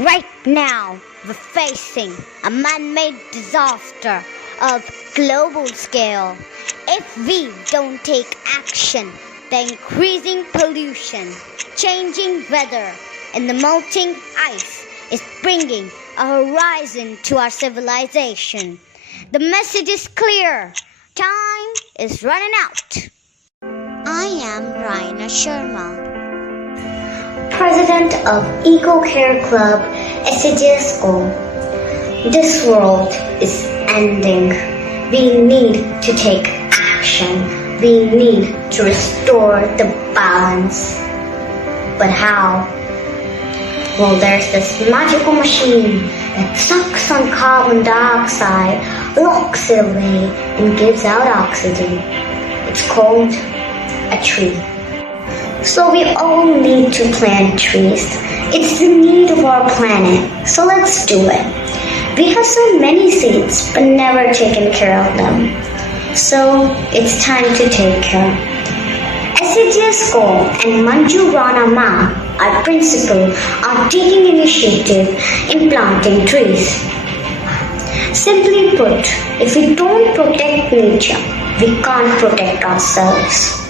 Right now, we're facing a man-made disaster of global scale. If we don't take action, the increasing pollution, changing weather, and the melting ice is bringing a horizon to our civilization. The message is clear. Time is running out. I am Raina Sharma, President of Eco Care Club, SAJS School. This world is ending. We need to take action. We need to restore the balance. But how? Well, there's this magical machine that sucks on carbon dioxide, locks it away, and gives out oxygen. It's called a tree. So we all need to plant trees. It's the need of our planet, so let's do it. We have so many seeds, but never taken care of them. So it's time to take care. SAJS School and Manju Rana, our principal, are taking initiative in planting trees. Simply put, if we don't protect nature, we can't protect ourselves.